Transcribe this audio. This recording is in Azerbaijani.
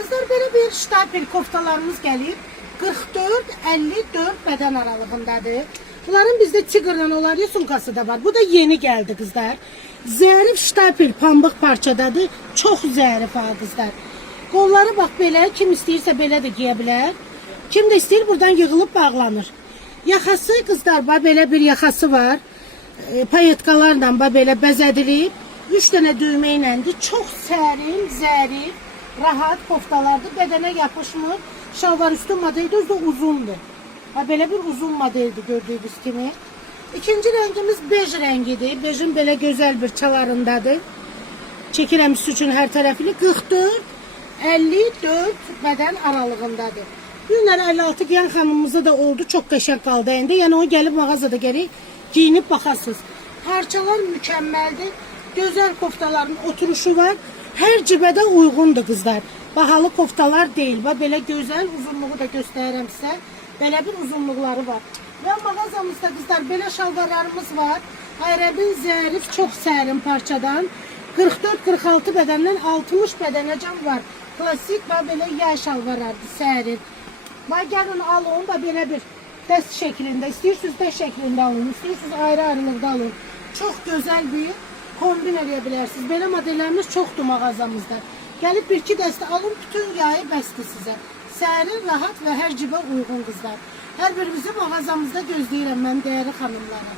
Kızlar, belə bir ştapel koftalarımız gəlib. 44-54 bədən aralığındadır. Bunların bizdə tiger'dan olan sumkası da var. Bu da yeni gəldi kızlar. Zərif ştapel pambıq parçadadır. Çox zərif ha kızlar. Qolları bax belə, kim istəyirsə belə də giyə bilər. Kim də istəyir buradan yığılıb bağlanır. Yaxası kızlar, bax belə bir yaxası var. Payetkalarla bax belə bəzədilib. 3 dənə düymə iləndir. Çox sərin, zərif, rahat koftalardır. Bədənə yapışmır. Şalvar üstü modeli de uzundur. Ha, belə bir uzun modeldir gördüğünüz kimi. İkinci rengimiz bej rengidir. Bejin belə gözəl bir çalarındadır. Çəkirəm üstü üçün hər tərəfli 44-54 bədən aralığındadır. Günlər 56 giyen xanımımıza da oldu. Çox qəşəng qaldı indi. Yəni o gəlib mağazada gərək giyinib baxasınız. Parçalar mükəmməldir. Gözəl koftaların oturuşu var. Hər cibədə uyğundur kızlar. Bahalı koftalar değil. Belə gözəl uzunluğu da göstərirəm sizə. Belə bir uzunluqları var. Və mağazamızda kızlar belə şalvarlarımız var. Ayrəbin zərif, çox sərin parçadan 44-46 bədəndən 60 bədənəcən var. Klasik və belə yay şalvarlardır, sərin. Gəlin alın və belə bir dəst şəklində, istəyirsiniz dəst şəklində alın, istəyirsiniz ayrı-ayrılıqda alın. Çox gözəl bir kombin edə bilərsiniz. Belə modellərimiz çoxdur mağazamızda. Gəlib bir-iki dəstə alın, bütün yayı bəsdir sizə. Sərin, rahat və hər cibə uyğun kızlar. Hər birimizi mağazamızda gözləyirəm mən dəyərli xanımlara.